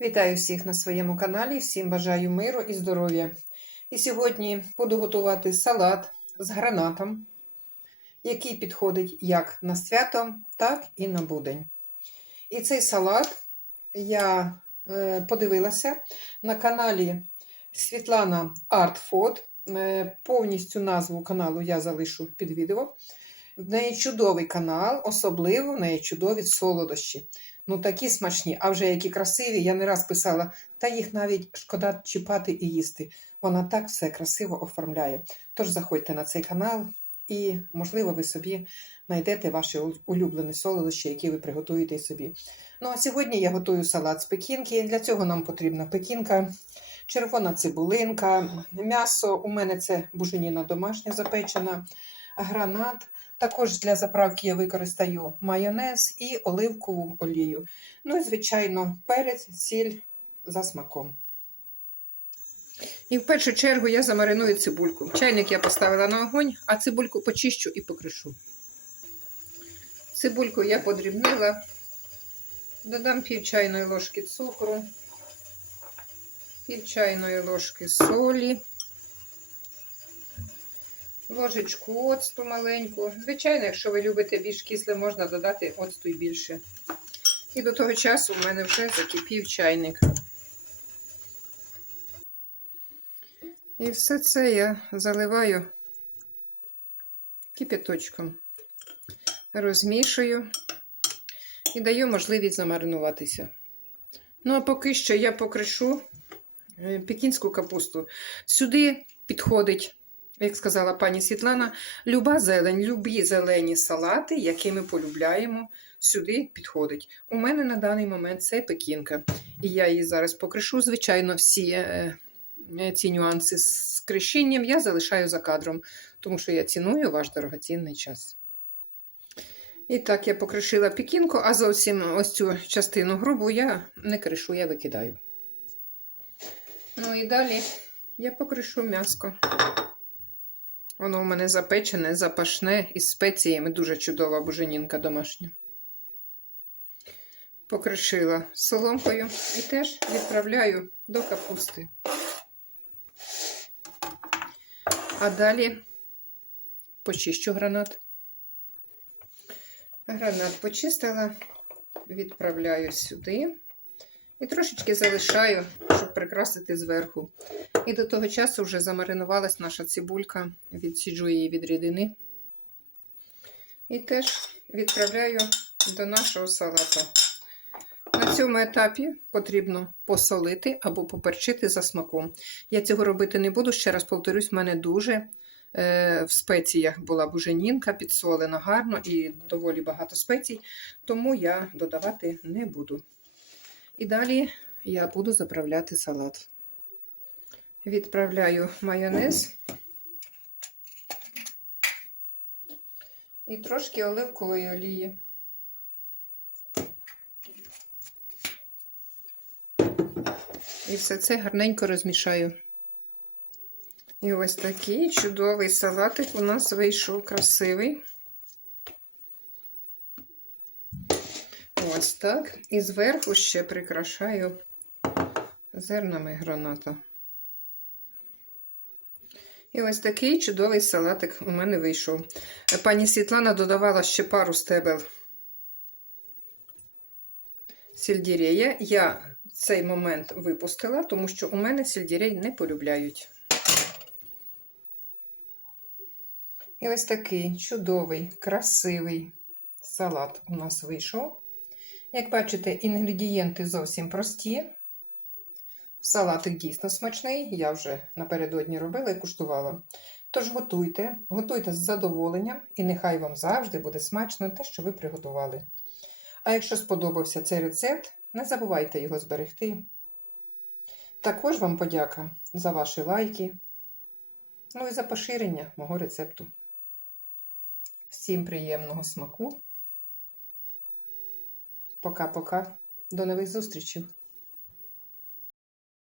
Вітаю всіх на своєму каналі, всім бажаю миру і здоров'я. І сьогодні буду готувати салат з гранатом, який підходить як на свято, так і на будень. І цей салат я е, подивилася на каналі Світлана Food. Е, повністю назву каналу я залишу під відео. В неї чудовий канал, особливо в неї чудові солодощі. Ну, такі смачні, а вже які красиві, я не раз писала, та їх навіть шкода чіпати і їсти. Вона так все красиво оформляє. Тож заходьте на цей канал і, можливо, ви собі знайдете ваші улюблені солодощі, які ви приготуєте собі. Ну, а сьогодні я готую салат з пекінки. Для цього нам потрібна пекінка, червона цибулинка, м'ясо. У мене це буженіна домашня запечена, гранат. Також для заправки я використаю майонез і оливкову олію. Ну і, звичайно, перець, сіль за смаком. І в першу чергу я замариную цибульку. Чайник я поставила на огонь, а цибульку почищу і покришу. Цибульку я подрібнила, додам пів чайної ложки цукру, пів чайної ложки солі ложечку оцту маленьку. Звичайно, якщо ви любите більш кисле, можна додати оцту і більше. І до того часу в мене вже закипів чайник. І все це я заливаю кипяточком, розмішую і даю можливість замаринуватися. Ну, а поки що я покришу пекінську капусту. Сюди підходить як сказала пані Світлана, люба зелень, любі зелені салати, які ми полюбляємо, сюди підходить. У мене на даний момент це пекінка. І я її зараз покришу. Звичайно, всі е, е, ці нюанси з крещенням я залишаю за кадром, тому що я ціную ваш дорогоцінний час. І так, я покришила пекінку, а зовсім ось цю частину грубу я не кришу, я викидаю. Ну і далі я покришу м'яско. Воно у мене запечене, запашне із спеціями. Дуже чудова буженінка домашня. Покришила соломкою і теж відправляю до капусти. А далі почищу гранат. Гранат почистила, відправляю сюди і трошечки залишаю, щоб прикрасити зверху. І до того часу вже замаринувалась наша цибулька, відсіджу її від рідини. І теж відправляю до нашого салата. На цьому етапі потрібно посолити або поперчити за смаком. Я цього робити не буду, ще раз повторюсь, в мене дуже е, в спеціях була буженінка, підсолена гарно і доволі багато спецій, тому я додавати не буду. І далі я буду заправляти салат. Відправляю майонез і трошки оливкової олії. І все це гарненько розмішаю. І ось такий чудовий салатик у нас вийшов красивий. Ось так. І зверху ще прикрашаю зернами граната. І ось такий чудовий салатик у мене вийшов. Пані Світлана додавала ще пару стебел сельдірея. Я цей момент випустила, тому що у мене сельдірей не полюбляють. І ось такий чудовий, красивий салат у нас вийшов. Як бачите, інгредієнти зовсім прості. Салатик дійсно смачний, я вже напередодні робила і куштувала. Тож готуйте, готуйте з задоволенням, і нехай вам завжди буде смачно те, що ви приготували. А якщо сподобався цей рецепт, не забувайте його зберегти. Також вам подяка за ваші лайки, ну і за поширення мого рецепту. Всім приємного смаку! Пока-пока. До нових зустрічей!